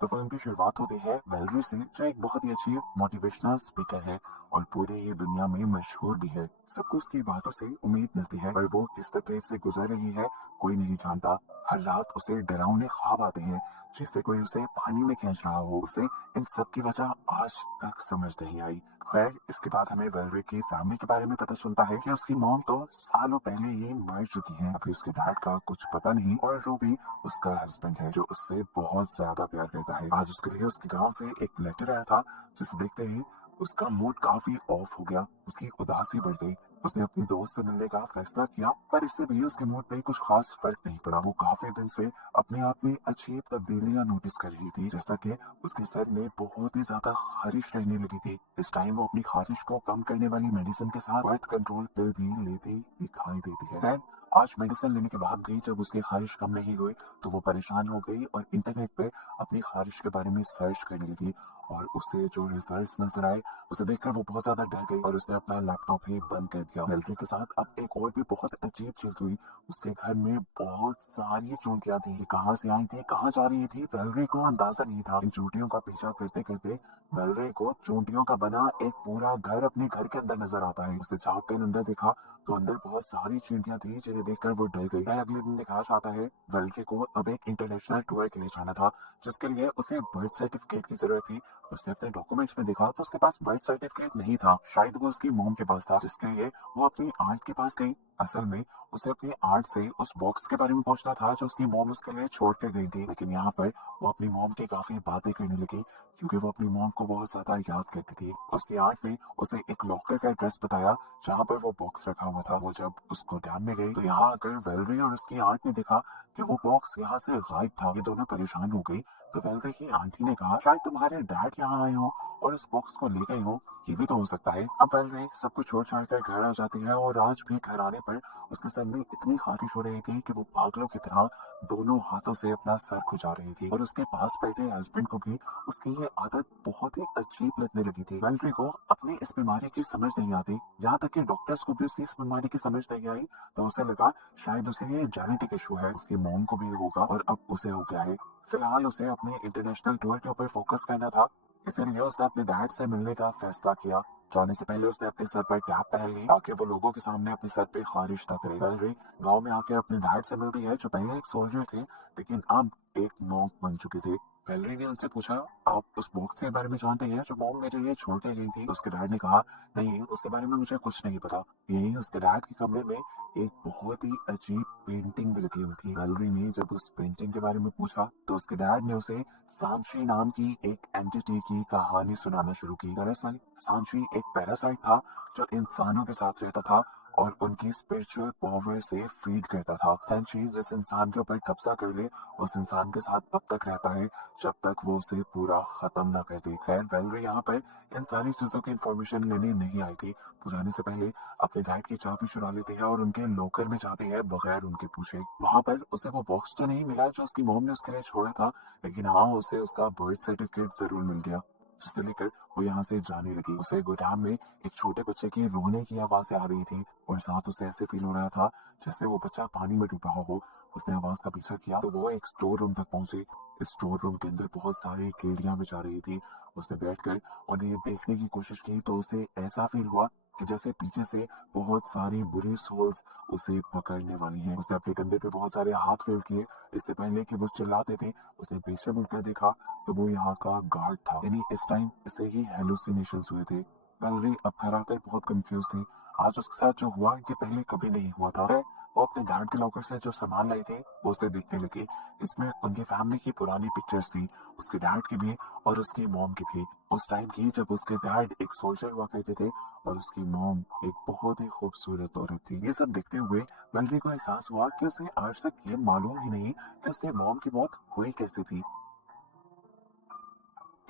तो फिल्म की शुरुआत होती है वेलरी से, जो एक बहुत ही अच्छी मोटिवेशनल स्पीकर है और पूरी ही दुनिया में मशहूर भी है। सबको उसकी बातों से उम्मीद मिलती है, पर वो किस तकलीफ से गुजर रही है कोई नहीं जानता। हर रात उसे डरावने ख्वाब आते हैं, जिससे कोई उसे पानी में खींच रहा हो। उसे इन सब की वजह आज तक समझ नहीं आई। खैर, इसके बाद हमें वेलरी की फैमिली के बारे में पता चलता है कि उसकी मॉम तो सालों पहले ही मर चुकी है। अभी उसके डैड का कुछ पता नहीं, और वो भी उसका हस्बैंड है जो उससे बहुत ज्यादा प्यार करता है। आज उसके लिए उसके गांव से एक लेटर आया था, जिसे देखते ही उसका मूड काफी ऑफ हो गया। उसकी उदासी बढ़ गई। उसने अपनी दोस्त से मिलने का फैसला किया, पर इससे भी उसके मूड पे कुछ खास फर्क नहीं पड़ा। वो काफी दिन से अपने आप में अजीब तब्दीलियां नोटिस कर रही थी, जैसा कि उसके सर में बहुत ही ज्यादा खारिश रहने लगी थी। इस टाइम वो अपनी खारिश को कम करने वाली मेडिसिन के साथ बर्थ कंट्रोल पिल भी लेती दिखाई देती है। खैर, आज मेडिसिन लेने के बाद भी जब उसकी खारिश कम नहीं हुई, तो वो परेशान हो गई और इंटरनेट पे अपनी खारिश के बारे में सर्च करने लगी। और उसे जो रिजल्ट्स नजर आए, उसे देखकर वो बहुत ज्यादा डर गई और उसने अपना लैपटॉप ही बंद कर दिया। मिलिट्री के साथ अब एक और भी बहुत अजीब चीज हुई। उसके घर में बहुत सारी चूंटियां थी। कहाँ से आई थी, कहाँ जा रही थी, वेलरी को अंदाजा नहीं था। इन चूंटियों का पीछा करते करते वेलरी को चूंटियों का बना एक पूरा घर अपने घर के अंदर नजर आता है। उसने झाँक कर अंदर देखा, तो अंदर बहुत सारी चींटियां थी, जिन्हें देखकर वो डर गई। फिर अगले दिन दिखाया जाता है वेलरी को अब एक इंटरनेशनल टूर के लिए जाना था, जिसके लिए उसे बर्थ सर्टिफिकेट की जरूरत थी। उसने अपने डॉक्यूमेंट्स में देखा, तो उसके पास बर्थ सर्टिफिकेट नहीं था। शायद वो उसकी मॉम के पास था, जिसके लिए वो अपनी आंट के पास गई। असल में उसे अपनी आंट से उस बॉक्स के बारे में पूछना था, जो उसकी मॉम उसके लिए छोड़ कर गई थी। लेकिन यहाँ पर वो अपनी मॉम की काफी बातें करने लगी, क्योंकि वो अपनी मॉम को बहुत ज्यादा याद करती थी। उसकी आंट ने उसे एक लॉकर का एड्रेस बताया, जहाँ पर वो बॉक्स रखा हुआ था। वो जब उसको ध्यान में गई, तो यहाँ आकर वेलरी और उसकी आंट ने देखा कि वो बॉक्स यहाँ से गायब था। ये दोनों परेशान हो गई। तो वेलरी की आंटी ने कहा, शायद तुम्हारे डैड यहाँ आए हो और इस बॉक्स को ले गए हो। ये भी तो हो सकता है। अब वेलरी सब कुछ छोड़ छाड़ कर घर आ जाती है, और आज भी घर आने पर उसके सर में इतनी खारिश हो रही थी कि वो पागलों की तरह दोनों हाथों से अपना सर खुजा रही थी। और उसके पास बैठे हस्बैंड को भी उसकी ये आदत बहुत ही अजीब लगने लगी थी। वेलरी को अपनी इस बीमारी की समझ नहीं आती, यहाँ तक कि डॉक्टर्स को भी उसकी इस बीमारी की समझ नहीं आई। तो उसे लगा शायद उसे ये जेनेटिक इशू है, उसकी मॉम को भी होगा और अब उसे हो गया है। फिलहाल उसे अपने इंटरनेशनल टूर के ऊपर फोकस करना था, इसीलिए उसने अपने डैड से मिलने का फैसला किया। जाने से पहले उसने अपने सर पर कैप पहन ली, ताकि वो लोगों के सामने अपने सर पे खारिश न करे। वेलरी गांव में आकर अपने डैड से मिलती है, जो पहले एक सोल्जर थे, लेकिन अब एक मॉन्क बन चुके थे। वेलरी ने उनसे पूछा, आप उस बॉक्स के बारे में जानते हैं जो मॉम मेरे लिए छोड़ के गई थी? उसके डैड ने कहा, नहीं, उसके बारे में मुझे कुछ नहीं पता। यही उसके डैड के कमरे में एक बहुत ही अजीब पेंटिंग भी लगी हुई थी। वेलरी ने जब उस पेंटिंग के बारे में पूछा, तो उसके डैड ने उसे सांची नाम की एक एंटिटी की कहानी सुनाना शुरू की। दरअसल सांची एक पैरासाइट था, जो इंसानों के साथ रहता था और उनकी स्पिरिचुअल पावर से फीड करता था। सांची जिस इंसान के ऊपर कब्जा कर ले, उस इंसान के साथ तब तक रहता है जब तक वो उसे पूरा खत्म न कर दे। खैर, वेलरी यहाँ पर इन सारी चीजों की इंफॉर्मेशन लेने नहीं आई थी। वो जाने से पहले अपने डैड की चाबी चुरा लेती है और उनके लॉकर में जाती है बगैर उनके पूछे। वहां पर उसे वो बॉक्स तो नहीं मिला जो उसकी मॉम ने उसके लिए छोड़ा था, लेकिन हाँ, उसे उसका बर्थ सर्टिफिकेट जरूर मिल गया, जिसे लेकर वो यहाँ से जाने लगी। उसे गोदाम में एक छोटे बच्चे की रोने की आवाज आ रही थी, और साथ उसे ऐसे फील हो रहा था जैसे वो बच्चा पानी में डूब रहा हो। उसने आवाज का पीछा किया, तो वो एक स्टोर रूम तक पहुंची। इस स्टोर रूम के अंदर बहुत सारी केड़ियां बिछा रही थी। उसने बैठकर उन्हें देखने की कोशिश की, तो उसे ऐसा फील हुआ कि जैसे पीछे से बहुत सारी बुरी सोल्स उसे पकड़ने वाली हैं। उसने अपने कंधे पे बहुत सारे हाथ फेर किए। इससे पहले कि वो चिल्लाते थे, उसने पीछे मुड़कर देखा, तो वो यहाँ का गार्ड था। यानी इस टाइम इसे ही हेलुसिनेशंस हुए थे। वेलरी अब घर आकर बहुत कंफ्यूज थी। आज उसके साथ जो हुआ, ये पहले कभी नहीं हुआ था। वो अपने डैड के लॉकर से जो सामान लाई थी, वो उसे देखने लगी। इसमें उनकी फैमिली की पुरानी पिक्चर्स थी, उसके डैड की भी और उसकी मॉम की भी। उस टाइम की जब उसके डैड एक सोल्जर हुआ करते थे और उसकी मॉम एक बहुत ही खूबसूरत औरत थी। ये सब देखते हुए वेलरी को एहसास हुआ कि उसे आज तक ये मालूम ही नहीं कि उसके मॉम की मौत हुई कैसे थी।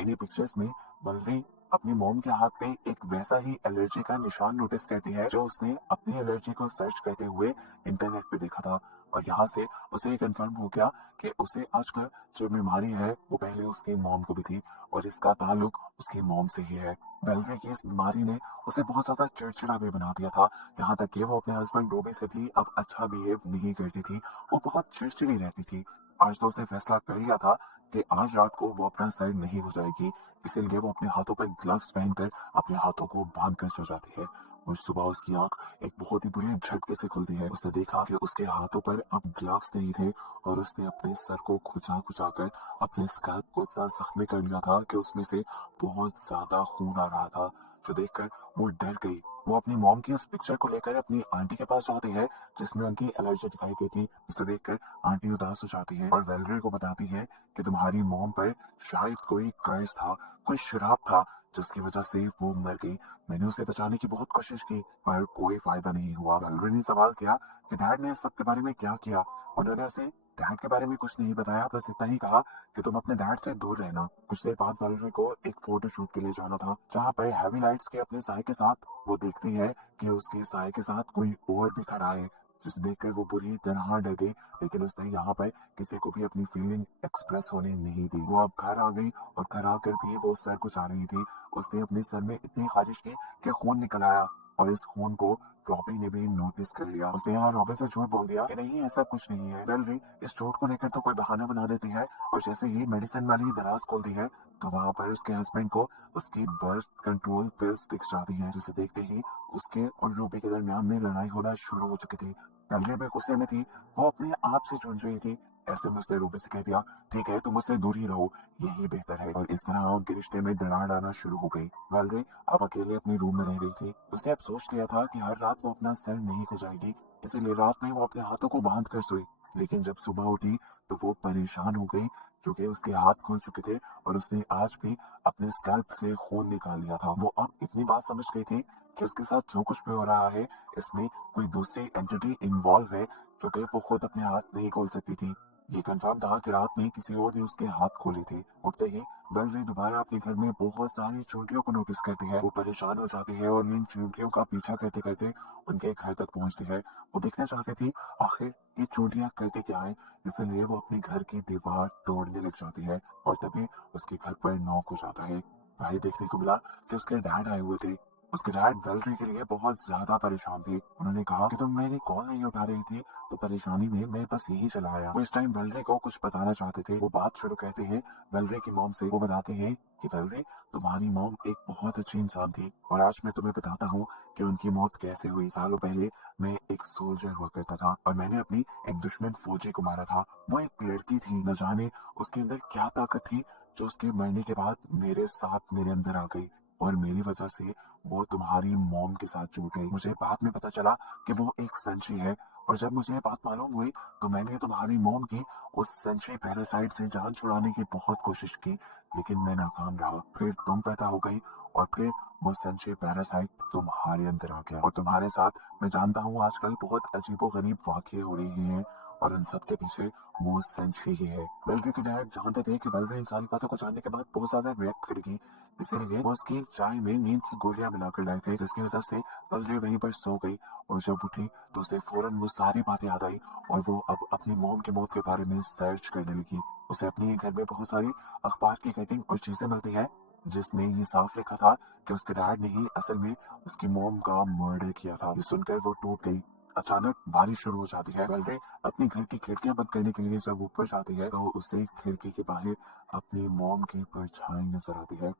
इन्हीं पिक्चर्स में वल्री अपनी मोम के हाथ पे एक वैसा ही एलर्जी का निशान नोटिस करती है, जो उसने अपनी एलर्जी को सर्च करते हुए इंटरनेट पे देखा था। और यहाँ से उसे कंफर्म हो गया कि उसे आजकल जो बीमारी है, वो पहले उसकी मॉम को भी थी, और इसका ताल्लुक उसकी मॉम से ही है। वेलरी की इस बीमारी ने उसे बहुत ज्यादा चिड़चिड़ा भी बना दिया था, यहाँ तक कि वो अपने हस्बैंड रोबी से भी अब अच्छा बिहेव नहीं करती थी। वो बहुत चिड़चिड़ी रहती थी। आज तो उसने फैसला कर लिया था कि आज रात को वो अपना सर नहीं गुजारेगी, इसीलिए वो अपने हाथों पर ग्लव्स पहनकर अपने हाथों को बांध कर सो जाती है। और सुबह उसकी आंख एक बहुत ही बुरे झटके से खुलती है। उसने देखा कि उसके हाथों पर अब ग्लव्स नहीं थे और उसने अपने सर को खुजा खुजा कर अपने स्कैल्प को इतना जख्मी कर लिया था कि उसमें से बहुत ज्यादा खून आ रहा था, जो देखकर वो डर गई। वो अपनी मॉम की उस पिक्चर को लेकर अपनी आंटी के पास जाती है जिसमें उनकी एलर्जी दिखाई गई थी। इसे देखकर आंटी उदास हो जाती है और वेलरी को बताती है कि तुम्हारी मॉम पर शायद कोई कर्ज था, कोई श्राप था, जिसकी वजह से वो मर गई। मैंने उसे बचाने की बहुत कोशिश की पर कोई फायदा नहीं हुआ। वेलरी ने सवाल किया कि डैड ने इस सब के बारे में क्या किया। उन्होंने उसे डैड के बारे में कुछ नहीं बताया, बस इतना ही कहा कि तुम अपने डैड से दूर रहना। कुछ देर बाद वेलरी को एक फोटो शूट के लिए जाना था, जहाँ पर हैवी लाइट्स के अपने साय के साथ वो देखती है कि उसके साय के साथ कोई और भी खड़ा है, जिसे देखकर वो बुरी तरह डर गई। लेकिन उसने यहाँ पर किसी को भी अपनी फीलिंग एक्सप्रेस होने नहीं दी। वो अब घर आ गई और घर आकर भी वो सर कुचा रही थी। उसने अपने सर में इतनी खारिश की कि खून निकल आया और इस खून को रॉबी ने भी नोटिस कर लिया। उसने यहाँ रॉबी से झूठ बोल दिया कि नहीं ऐसा कुछ नहीं है। वेलरी इस चोट को लेकर तो कोई बहाना बना देती है और जैसे ही मेडिसिन वाली दराज खोलती है तो वहां पर उसके हस्बैंड को उसकी बर्थ कंट्रोल पिल्स दिख जाती है, जिसे देखते ही उसके और रूबी के दरमियान में लड़ाई होना शुरू हो चुकी थी। वेलरी भी गुस्से में थी, वो अपने आप से चुन रही थी। ऐसे में उसने रूबी से कह दिया ठीक है तुम मुझसे दूर ही रहो, यही बेहतर है। और इस तरह उनके रिश्ते में दरार आना शुरू हो गई। वेलरी अब अकेले अपने रूम में रह रही थी। उसने अब सोच लिया था कि हर रात वो अपना सर नहीं खुजाएगी, इसीलिए रात में वो अपने हाथों को बांध कर सोई। लेकिन जब सुबह उठी तो वो परेशान हो गई क्योंकि उसके हाथ खुल चुके थे और उसने आज भी अपने स्कैल्प से खून निकाल लिया था। वो अब इतनी बात समझ गई थी कि उसके साथ जो कुछ भी हो रहा है इसमें कोई दूसरी एंटिटी इन्वॉल्व है, क्योंकि वो खुद अपने हाथ नहीं खोल सकती थी। ये कंफर्म था कि रात में किसी और ने उसके हाथ खोले थे। उठते ही वेलरी दोबारा अपने घर में बहुत सारी चोटियों को नोटिस करती है। वो परेशान हो जाती है और इन चोटियों का पीछा करते करते उनके घर तक पहुंचती है। वो देखना चाहती थी आखिर ये चोटियां करती क्या है, इसलिए वो अपने घर की दीवार तोड़ने लग जाती है और तभी उसके घर पर नॉक हो जाता है। भाई देखने को मिला कि उसके डैड आए हुए थे। उसके डैड वेलरी के लिए बहुत ज्यादा परेशान थे। उन्होंने कहा कि तुम मेरी कॉल नहीं उठा रही थी तो परेशानी में मैं बस यही चला आया। वो इस टाइम वेलरी को कुछ बताना चाहते थे। वो बात शुरू करते हैं वेलरी की मॉम से। वो बताते हैं कि वेलरी तुम्हारी मॉम एक बहुत अच्छी इंसान थी और आज मैं तुम्हें बताता हूँ कि उनकी मौत कैसे हुई। सालों पहले मैं एक सोल्जर हुआ करता था और मैंने अपनी एक दुश्मन फौजी को मारा था। वो एक लड़की थी, न जाने उसके अंदर क्या ताकत थी जो उसके मरने के बाद मेरे साथ मेरे अंदर आ गई और मेरी वजह से वो तुम्हारी मॉम के साथ जुड़ गई। मुझे बाद में पता चला कि वो एक संची है और जब मुझे ये बात मालूम हुई तो मैंने तुम्हारी मॉम की उस संची पैरासाइट से जान छुड़ाने की बहुत कोशिश की, लेकिन मैं नाकाम रहा। फिर तुम पैदा हो गई और फिर वो संची पैरासाइट तुम्हारे अंदर आ गया और तुम्हारे साथ मैं जानता हूँ आजकल बहुत अजीबो गरीब वाकये हो रही हैं और इन सब के पीछे वो संची ही है। वेलरी के डैड जानते थे कि वेलरी इन सारी बातों को जानने के बाद बहुत ज्यादा रिएक्ट करेगी, इसीलिए वो उसकी चाय में नींद की गोलियां मिलाकर लाए थे, जिसकी वजह से वेलरी वहीं पर सो गई और जब उठी तो उसे फौरन वो सारी बातें याद आई और वो अब अपनी मॉम की मौत के बारे में सर्च करने लगी। उसे अपने घर में बहुत सारी अखबार की कटिंग और चीजें मिलती है जिसमें ये साफ लिखा था कि उसके डैड ने ही असल में उसकी मॉम का मर्डर किया था। ये सुनकर वो टूट गई। अचानक बारिश शुरू हो जाती है। वेलरी अपने घर की खिड़कियां बंद करने के लिए जब ऊपर जाती है तो उसे खिड़की के बाहर अपनी मॉम की परछाई नजर आती है।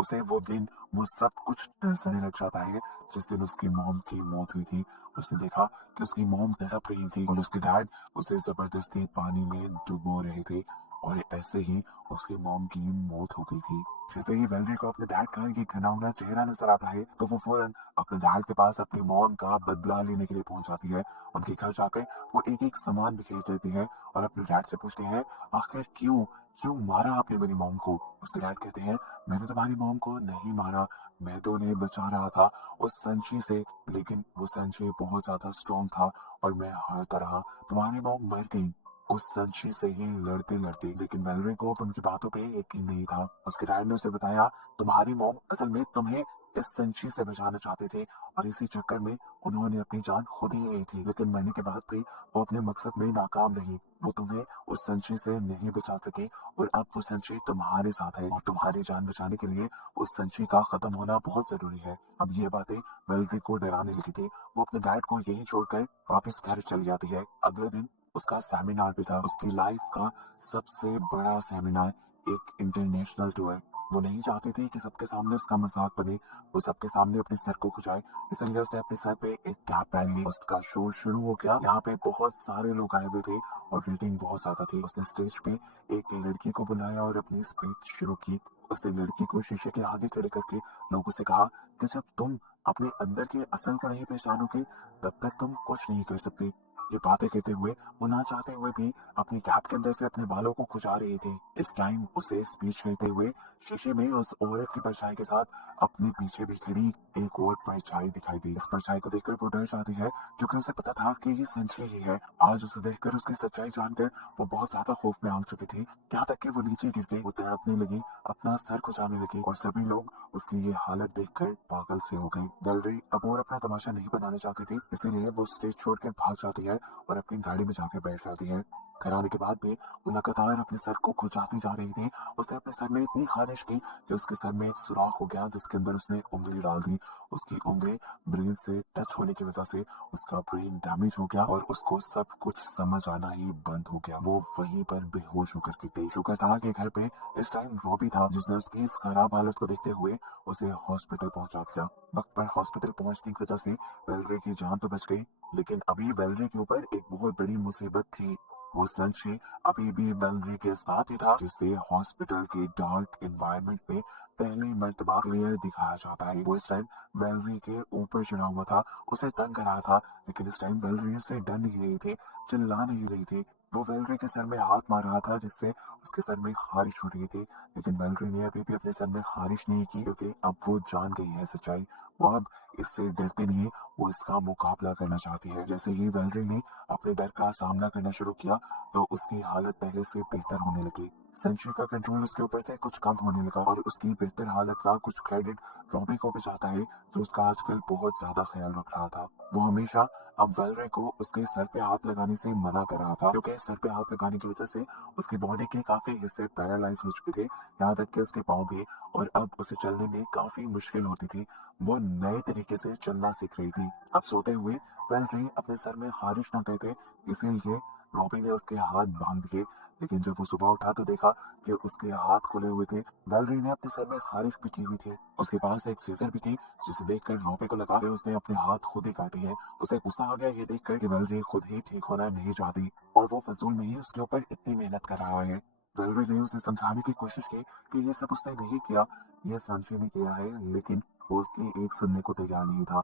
उसे वो दिन वो सब कुछ डसने लग जाता है जिस दिन उसकी मॉम की मौत हुई थी। उसने देखा कि उसकी मॉम तड़प रही थी और उसके डैड उसे जबरदस्ती पानी में डुबो रहे थे और ऐसे ही उसकी मॉम की मौत हो गई थी। जैसे ही वेलरी को अपने डैड का ये घिनौना चेहरा नजर आता है तो वो फौरन अपने डैड के पास अपनी मॉम का बदला लेने के लिए पहुंच जाती है। उनके घर जाकर वो एक एक सामान बिखेर देती है और अपने डैड से पूछती है आखिर क्यों क्यों मारा आपने मेरी मॉम को। उसके डैड कहते हैं मैंने तुम्हारी मॉम को नहीं मारा, मैं तो उन्हें बचा रहा था उस संशी से, लेकिन वो संशी बहुत ज्यादा स्ट्रॉन्ग था और मैं हारता रहा। तुम्हारी मॉम मर गई उस संशी से ही लड़ते लड़ते। लेकिन वेलरी को अब उनकी बातों पे यकीन नहीं था। उसके डैड ने उसे बताया तुम्हारी मॉम असल में तुम्हें इस संशी से बचाना चाहते थे और इसी चक्कर में उन्होंने अपनी जान खुद ही ली थी, लेकिन मरने के बाद भी वो अपने मकसद में नाकाम रही। वो तुम्हें उस संशी से नहीं बचा सकी और अब वो संची तुम्हारे साथ है और तुम्हारी जान बचाने के लिए उस संची का खत्म होना बहुत जरूरी है। अब ये बातें वेलरी को डराने लगी थी। वो अपने डैड को यही छोड़कर वापस घर चली जाती है। अगले दिन उसका सेमिनार भी था, उसकी लाइफ का सबसे बड़ा सेमिनार, एक इंटरनेशनल टूर। वो नहीं चाहती थी कि सबके सामने उसका मजाक बने, वो सबके सामने अपने सर को खुजाए, इसलिए उसने अपने सर पे एक कैप पहन ली। उसका शो शुरू हो गया, यहाँ पे बहुत सारे लोग आए हुए थे और वेटिंग बहुत ज्यादा थी। उसने स्टेज पे एक लड़की को बुलाया और अपनी स्पीच शुरू की। उसने लड़की को शीशे के आगे खड़े करके लोगों से कहा कि जब तुम अपने अंदर के असल को नहीं पहचानोगे तब तक तुम कुछ नहीं कर सकते। ये बातें कहते हुए वो ना चाहते हुए भी अपनी कैप के अंदर से अपने बालों को खुजा रही थी। इस टाइम उसे स्पीच करते हुए शीशे में उस औरत की परछाई के साथ अपने पीछे भी खड़ी एक और परछाई दिखाई दी। इस परछाई को देखकर वो डर जाती है क्योंकि उसे पता था कि ये संचय ही है। आज उसे देखकर उसकी सच्चाई जानकर वो बहुत ज्यादा खौफ में आ चुकी थी, यहाँ तक कि वो नीचे गिर गई, वो तड़पने लगी, अपना सर खुजाने लगी और सभी लोग उसकी ये हालत देखकर पागल से हो गए। वैलेरी अब और अपना तमाशा नहीं बनाना चाहती थी, इसीलिए वो स्टेज छोड़कर भाग जाती है और अपनी गाड़ी में जाकर बैठ जाती है। घर आने के बाद भी वो लगातार अपने सर को खुजाती जा रही थी। उसने अपने सर में इतनी खारिश की कि उसके सर में एक सुराख हो गया जिसके अंदर उसने उंगली डाल दी। उसकी उंगली ब्रेन से टच होने की वजह से उसका ब्रेन डैमेज हो गया और उसको सब कुछ समझ आना ही बंद हो गया। वो वहीं पर बेहोश होकर गिर गई। शुक्र था कि घर पे इस टाइम रॉबी था जिसने उसकी इस खराब हालत को देखते हुए उसे हॉस्पिटल पहुंचा दिया। वक्त पर हॉस्पिटल पहुंचने की वजह से वेलरी की जान तो बच गई, लेकिन अभी वेलरी के ऊपर एक बहुत बड़ी मुसीबत थी। वो संशय अभी भी वेलरी के साथ ही था, जिससे हॉस्पिटल के डार्क एनवायरनमेंट में पहली मर्तबा क्लियर दिखाया जाता है। वो इस टाइम वेलरी के ऊपर चढ़ा हुआ था, उसे तंग कर रहा था, लेकिन इस टाइम वेलरी से डर नहीं रही थी, चिल्ला नहीं रही थी। वो वेलरी के सर में हाथ मार रहा था जिससे उसके सर में खारिश हो रही थी, लेकिन वेलरी ने अभी भी अपने सर में खारिश नहीं की क्योंकि अब वो जान गई है सच्चाई। वो अब इससे डरती नहीं, वो इसका मुकाबला करना चाहती है। जैसे ही वेलरी ने अपने डर का सामना करना शुरू किया तो उसकी हालत पहले से बेहतर होने लगी। संशय का कंट्रोल उसके ऊपर से कुछ कम होने लगा और उसकी बेहतर हालत का कुछ क्रेडिट रॉबी को भी जाता है जो उसका आजकल बहुत ज्यादा ख्याल रख रहा था। वो हमेशा अब वेलरे को उसके सर पे हाथ लगाने से मना कर रहा था क्योंकि सर पे हाथ लगाने की वजह से उसकी बॉडी के काफी हिस्से पैरालाइज हो चुके थे, यहाँ तक कि उसके पाँव भी, और अब उसे चलने में काफी मुश्किल होती थी। वो नए तरीके से चलना सीख रही थी। अब सोते हुए वेलरी अपने सर में खारिश न कहते, इसीलिए रॉबी ने उसके हाथ बांध दिए, लेकिन जब वो सुबह उठा तो देखा कि उसके हाथ खुले हुए थे। वेलरी ने अपने सर में खारिश भी की हुई थी, उसके पास एक सीजर भी थी जिसे देखकर रॉबी को लगा कि उसने अपने हाथ खुद ही काटे हैं। उसे गुस्सा आ गया ये देखकर कि वेलरी खुद ही ठीक होना नहीं चाहती और वो फजूल में ही उसके ऊपर इतनी मेहनत कर रहा है। वेलरी ने उसे समझाने की कोशिश की कि ये सब उसने नहीं किया, ये संशय ने किया है, लेकिन वो उसकी एक सुनने को तैयार नहीं था।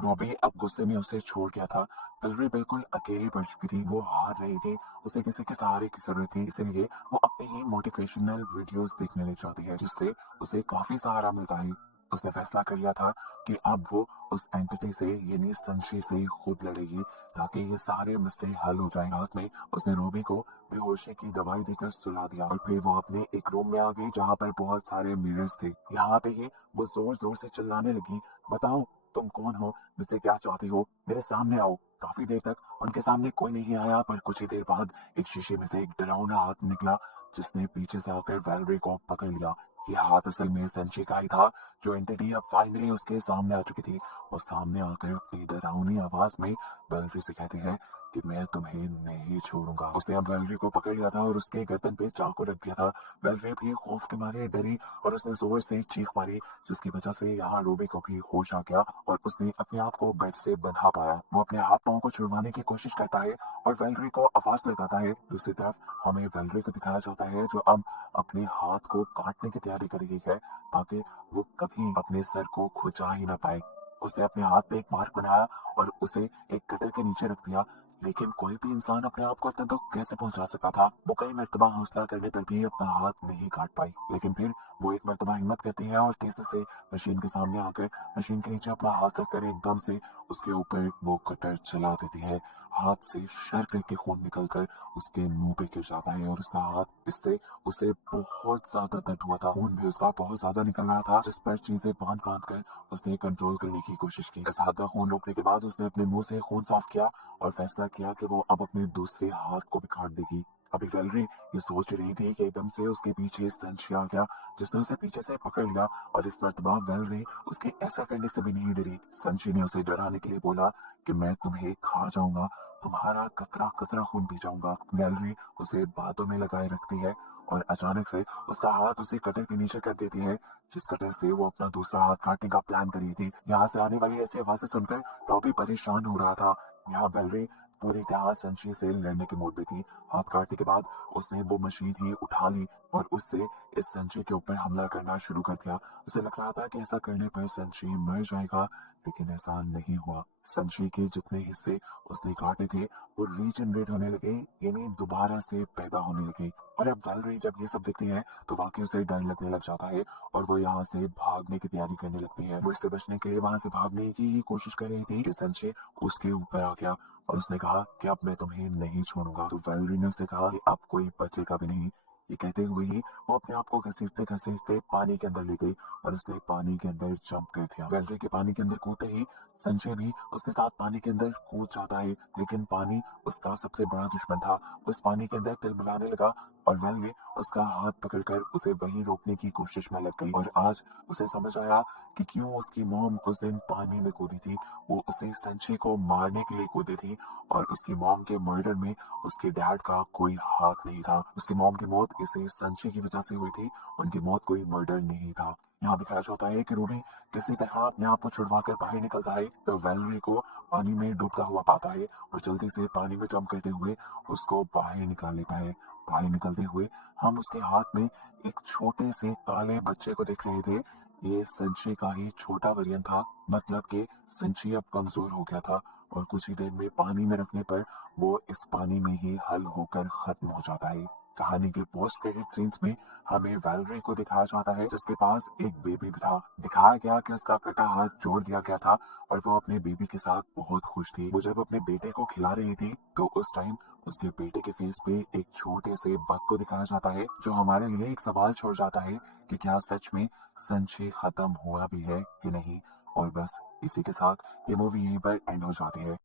रॉबी अब गुस्से में उसे छोड़ गया था। वेलरी बिल्कुल अकेली पड़ चुकी थी, वो हार रही थी, उसे किसी के सहारे की जरूरत थी, इसीलिए वो अपने ही मोटिवेशनल वीडियोस देखने लग जाती है जिससे उसे काफी सहारा मिलता है। उसने फैसला कर लिया था कि अब वो उस एंटिटी से यानी संशय से खुद लड़ेगी ताकि ये सारे मसले हल हो जाएं। रात में उसने रॉबी को बेहोशी की दवाई देकर सुला दिया और फिर वो अपने एक रूम में आ गई जहाँ पर बहुत सारे मिरर्स थे। यहाँ आते ही वो जोर जोर से चिल्लाने लगी, बताओ तुम कौन हो, मुझसे क्या चाहती हो, मेरे सामने आओ। काफी देर तक उनके सामने कोई नहीं आया, पर कुछ ही देर बाद एक शीशे में से एक डरावना हाथ निकला जिसने पीछे से आकर वैलरी को पकड़ लिया। ये हाथ असल में संची का ही था, जो एंटिटी अब फाइनली उसके सामने आ चुकी थी और सामने आकर अपनी डरावनी आवाज में वैलरी से कहती है कि मैं तुम्हें नहीं छोड़ूंगा। उसने अब वैलरी को पकड़ लिया था और उसके गर्दन पे चाकू रख दिया था। वैलरी भी खौफ के मारे डरी और उसने जोर से चीख मारी जिसकी वजह से यहाँ रूबी को भी होश आ गया और उसने अपने आप को बेड से बंधा पाया। वो अपने हाथ पांव को छुड़वाने की कोशिश करता है और वेलरी को आवाज लगाता है। दूसरी तरफ हमें वेलरी को दिखाया जाता है जो अब अपने हाथ को काटने की तैयारी कर रही है ताकि वो कभी अपने सर को खुजा ही ना पाए। उसने अपने हाथ पे एक मार्क बनाया और उसे एक कटर के नीचे रख दिया, लेकिन कोई भी इंसान अपने आप को इतना दुख कैसे पहुंचा सका था। वो कई मर्तबा हौसला करने पर भी अपना हाथ नहीं काट पाई, लेकिन फिर वो एक मर्तबा हिम्मत करती है और तेजी से मशीन के सामने आकर मशीन के नीचे अपना हाथ रखकर एकदम से उसके ऊपर वो कटर चला देती है। हाथ से शर करके खून निकलकर उसके मुंह पे गिर जाता है और उसका हाथ, इससे उसे बहुत ज्यादा दर्द हुआ था। खून भी उसका बहुत ज्यादा निकल रहा था जिस पर चीजें बांध बांध कर उसने कंट्रोल करने की कोशिश की। इस हाथ का खून रोकने के बाद उसने अपने मुंह से खून साफ किया और फैसला किया कि वो अब अपने दूसरे हाथ को भी काट देगी। अभी वेलरी ये सोच रही थी कि एकदम से उसके पीछे संशय आ गया जिसने उसे पीछे से पकड़ लिया और इस मर्तबा वेलरी उसके ऐसा करने से भी नहीं डरी। संशय ने उसे डराने के लिए बोला कि मैं तुम्हें खा जाऊंगा तुम्हारा कतरा कतरा खून पी जाऊंगा। वैलेरी उसे बातों में लगाए रखती है और अचानक से उसका हाथ उसी कटर के नीचे कर देती है जिस कटर से वो अपना दूसरा हाथ काटने का प्लान कर रही थी। यहाँ से आने वाली ऐसी आवाजें सुनकर रॉबी परेशान हो रहा था। यहाँ वैलेरी पूरी तरह संशी से लड़ने के मूड में थी। हाथ काटने के बाद उसने वो मशीन ही उठा ली और उससे इस संशी के ऊपर हमला करना शुरू कर दिया। उसे लग रहा था कि ऐसा करने पर संशी मर जाएगा, लेकिन ऐसा नहीं हुआ। संशी के जितने हिस्से उसने काटे थे वो रीजनरेट होने लगे, यानी दोबारा से पैदा होने लगे। और अब वैलेरी जब ये सब देखती है तो वाकई उसे डर लगने लग जाता है और वो यहाँ से भागने की तैयारी करने लगती है। वो इससे बचने के लिए वहां से भागने की ही कोशिश कर रही थी कि संशय उसके ऊपर आ गया और उसने कहा कि अब मैं तुम्हें नहीं छोड़ूंगा। तो वैलेरी ने उससे कहा कि अब कोई बचेगा भी नहीं। ये कहते हुए ही वो अपने आप को घसीटते घसीटते पानी के अंदर ले गई और उसने पानी के अंदर जंप कर दिया। वैलेरी के पानी के अंदर कूदते ही संजय भी उसके साथ पानी के अंदर कूद जाता है, लेकिन पानी उसका सबसे बड़ा दुश्मन था। उस पानी के अंदर तिलमिलाने लगा और वैलेरी उसका हाथ पकड़कर उसे वहीं रोकने की कोशिश में लग गई। और आज उसे समझ आया कि क्यों उसकी मॉम उस दिन पानी में कूदी थी। वो उसे संजय को मारने के लिए कूदी थी और उसकी मॉम के मर्डर में उसके डैड का कोई हाथ नहीं था। उसकी मॉम की मौत इसे संजय की वजह से हुई थी, उनकी मौत कोई मर्डर नहीं था। यहाँ दिखाया जाता है कि रूबी किसी तरह अपने आप को छुड़वा कर बाहर निकलता है तो वैलेरी को पानी में डूबता हुआ पाता है और जल्दी से पानी में जंप करते हुए उसको बाहर निकाल लेता है। बाहर निकलते हुए हम उसके हाथ में एक छोटे से काले बच्चे को देख रहे थे। ये संशय का ही छोटा वेरिएंट था, मतलब कि संशय अब कमजोर हो गया था और कुछ ही देर में पानी में रखने पर वो इस पानी में ही हल होकर खत्म हो जाता है। कहानी के पोस्ट क्रेडिट सीन्स में हमें वैलेरी को दिखाया जाता है जिसके पास एक बेबी भी था। दिखाया गया कि उसका कटा हाथ जोड़ दिया गया था और वो अपने बेबी के साथ बहुत खुश थी। वो जब अपने बेटे को खिला रही थी तो उस टाइम उसके बेटे के फेस पे एक छोटे से बग को दिखाया जाता है, जो हमारे लिए एक सवाल छोड़ जाता है कि क्या सच में संशय खत्म हुआ भी है कि नहीं। और बस इसी के साथ ये मूवी यहीं पर एंड हो जाती है।